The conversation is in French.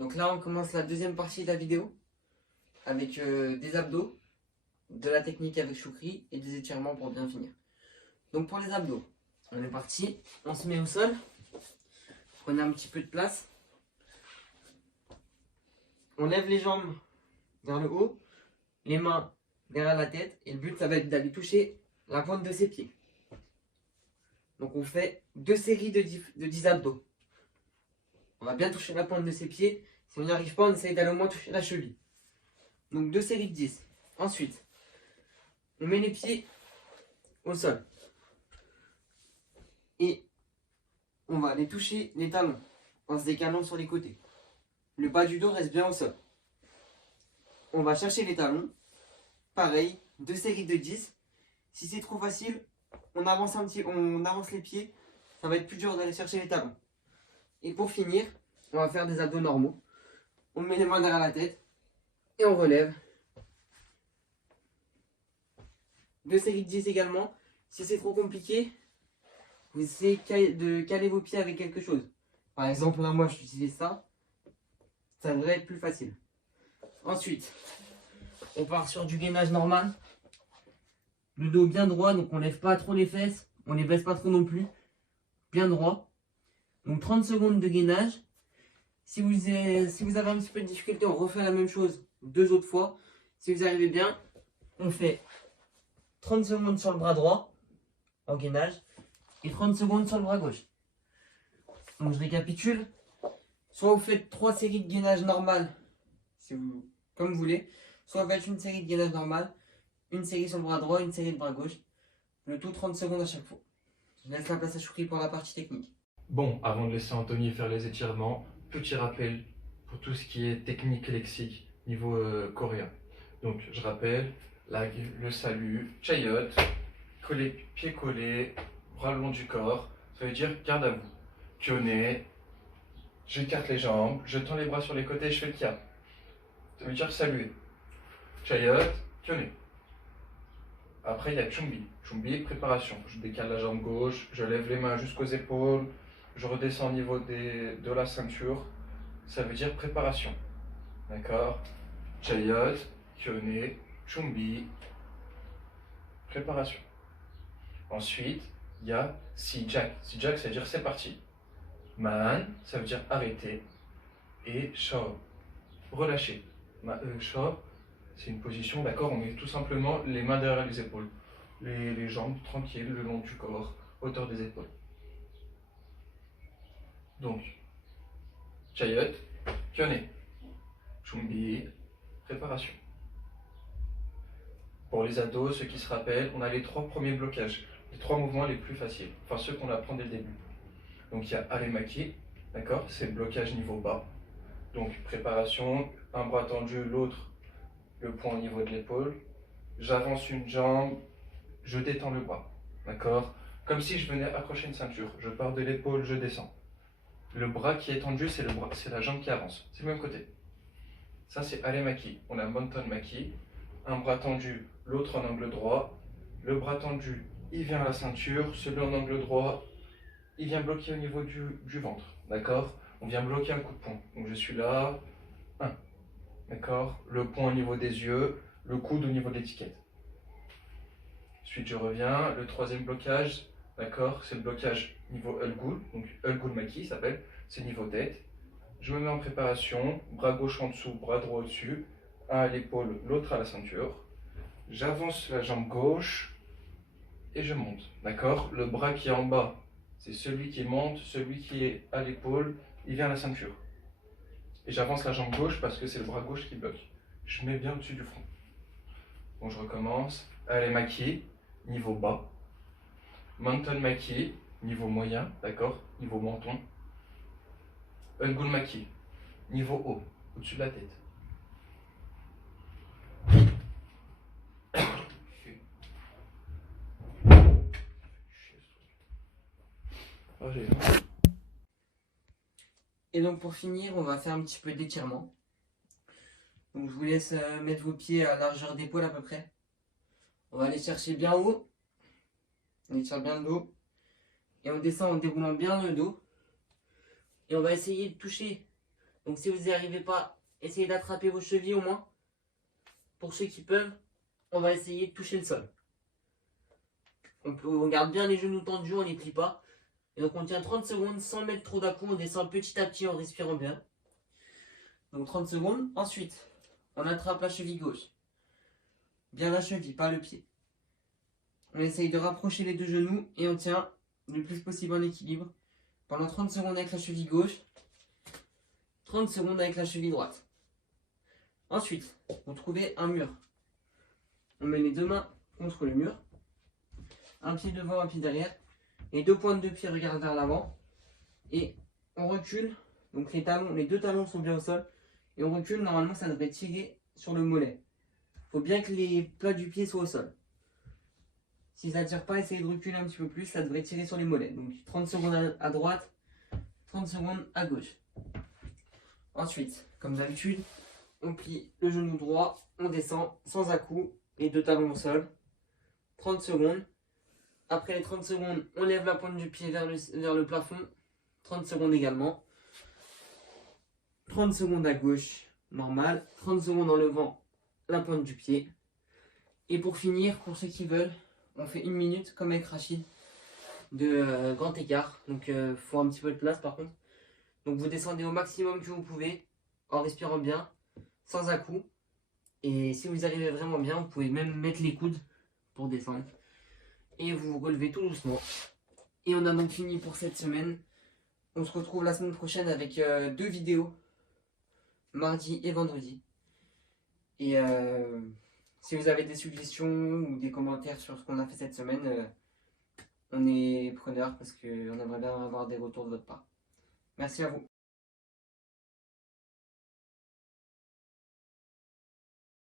Donc là, on commence la deuxième partie de la vidéo avec des abdos, de la technique avec Choukri et des étirements pour bien finir. Donc pour les abdos, on est parti, on se met au sol, prenez un petit peu de place, on lève les jambes vers le haut, les mains derrière la tête et le but ça va être d'aller toucher la pointe de ses pieds. Donc on fait 2 séries de 10 abdos. On va bien toucher la pointe de ses pieds. Si on n'y arrive pas, on essaye d'aller au moins toucher la cheville. Donc 2 séries de 10. Ensuite, on met les pieds au sol. Et on va aller toucher les talons en se décalant sur les côtés. Le bas du dos reste bien au sol. On va chercher les talons. Pareil, 2 séries de 10. Si c'est trop facile, on avance les pieds. Ça va être plus dur d'aller chercher les talons. Et pour finir, on va faire des abdos normaux. On met les mains derrière la tête et on relève. 2 séries de 10 également. Si c'est trop compliqué, vous essayez de caler vos pieds avec quelque chose. Par exemple, là, moi, j'utilise ça. Ça devrait être plus facile. Ensuite, on part sur du gainage normal. Le dos bien droit, donc on lève pas trop les fesses. On les baisse pas trop non plus. Bien droit. Donc 30 secondes de gainage. Si vous avez un petit peu de difficulté, on refait la même chose 2 autres fois. Si vous arrivez bien, on fait 30 secondes sur le bras droit en gainage et 30 secondes sur le bras gauche. Donc je récapitule. Soit vous faites 3 séries de gainage normales, comme vous voulez. Soit vous faites une série de gainage normale, une série sur le bras droit, une série de bras gauche. Le tout 30 secondes à chaque fois. Je laisse la place à Choukri pour la partie technique. Bon, avant de laisser Anthony faire les étirements, petit rappel pour tout ce qui est technique lexique niveau coréen. Donc, je rappelle, le salut, chayot, pieds collés, bras le long du corps, ça veut dire garde à vous. Kyone, j'écarte les jambes, je tends les bras sur les côtés, je fais le kia. Ça veut dire saluer. Chayot, kyone. Après, il y a chumbi. Chumbi, préparation. Je décale la jambe gauche, je lève les mains jusqu'aux épaules, je redescends au niveau de la ceinture. Ça veut dire préparation. D'accord? Chayot, kyone, chumbi, préparation. Ensuite, il y a sijak. Sijak, ça veut dire c'est parti. Man, ça veut dire arrêter. Et shor, relâcher. Shor, c'est une position, d'accord? On met tout simplement les mains derrière les épaules. Les jambes tranquilles le long du corps, hauteur des épaules. Donc, chayot, kyone, chumbi, préparation. Pour les ados, ceux qui se rappellent, on a les 3 premiers blocages, les 3 mouvements les plus faciles, enfin ceux qu'on apprend dès le début. Donc il y a alemaki, d'accord? C'est le blocage niveau bas. Donc préparation, un bras tendu, l'autre, le poing au niveau de l'épaule. J'avance une jambe, je détends le bras, d'accord? Comme si je venais accrocher une ceinture. Je pars de l'épaule, je descends. Le bras qui est tendu, c'est la jambe qui avance. C'est le même côté. Ça, c'est alemaki. On a mountain maki. Un bras tendu, l'autre en angle droit. Le bras tendu, il vient à la ceinture. Celui en angle droit, il vient bloquer au niveau du ventre. D'accord? On vient bloquer un coup de poing. Donc je suis là. 1. D'accord? Le poing au niveau des yeux. Le coude au niveau de l'étiquette. Ensuite, je reviens. Le 3e blocage, d'accord? C'est le blocage niveau Ulgul. Donc Ulgul Maki s'appelle. C'est niveau tête. Je me mets en préparation. Bras gauche en dessous, bras droit au-dessus. Un à l'épaule, l'autre à la ceinture. J'avance la jambe gauche et je monte. D'accord? Le bras qui est en bas, c'est celui qui monte. Celui qui est à l'épaule, il vient à la ceinture. Et j'avance la jambe gauche parce que c'est le bras gauche qui bloque. Je mets bien au-dessus du front. Bon, je recommence. Allez, maki, niveau bas. Mountain maki, niveau moyen, d'accord? Niveau menton. Ulgul maki, niveau haut, au-dessus de la tête. Et donc pour finir, on va faire un petit peu d'étirement. Donc je vous laisse mettre vos pieds à largeur d'épaule à peu près. On va aller chercher bien haut. On étire bien le dos. Et on descend en déroulant bien le dos. Et on va essayer de toucher Donc si vous n'y arrivez pas, essayez d'attraper vos chevilles au moins. Pour ceux qui peuvent, on va essayer de toucher le sol. On garde bien les genoux tendus, on ne les plie pas. Et donc on tient 30 secondes sans mettre trop d'à-coups, on descend petit à petit en respirant bien. Donc 30 secondes. Ensuite, on attrape la cheville gauche. Bien la cheville, pas le pied. On essaye de rapprocher les deux genoux et on tient le plus possible en équilibre. Pendant 30 secondes avec la cheville gauche. 30 secondes avec la cheville droite. Ensuite, vous trouvez un mur. On met les deux mains contre le mur. Un pied devant, un pied derrière. Les deux pointes de pied regardent vers l'avant. Et on recule. Donc les deux talons sont bien au sol. Et on recule, normalement ça devrait tirer sur le mollet. Il faut bien que les plats du pied soient au sol. Si ça ne tire pas, essayez de reculer un petit peu plus, ça devrait tirer sur les mollets. Donc 30 secondes à droite, 30 secondes à gauche. Ensuite, comme d'habitude, on plie le genou droit, on descend sans à-coups, les deux talons au sol. 30 secondes. Après les 30 secondes, on lève la pointe du pied vers le plafond. 30 secondes également. 30 secondes à gauche, normal. 30 secondes en levant la pointe du pied. Et pour finir, pour ceux qui veulent, on fait 1 minute comme avec Rachid de grand écart. Donc il faut un petit peu de place par contre. Donc vous descendez au maximum que vous pouvez en respirant bien, sans à-coups. Et si vous arrivez vraiment bien, vous pouvez même mettre les coudes pour descendre. Et vous vous relevez tout doucement. Et on a donc fini pour cette semaine. On se retrouve la semaine prochaine avec 2 vidéos, mardi et vendredi. Et si vous avez des suggestions ou des commentaires sur ce qu'on a fait cette semaine, on est preneur parce qu'on aimerait bien avoir des retours de votre part. Merci à vous.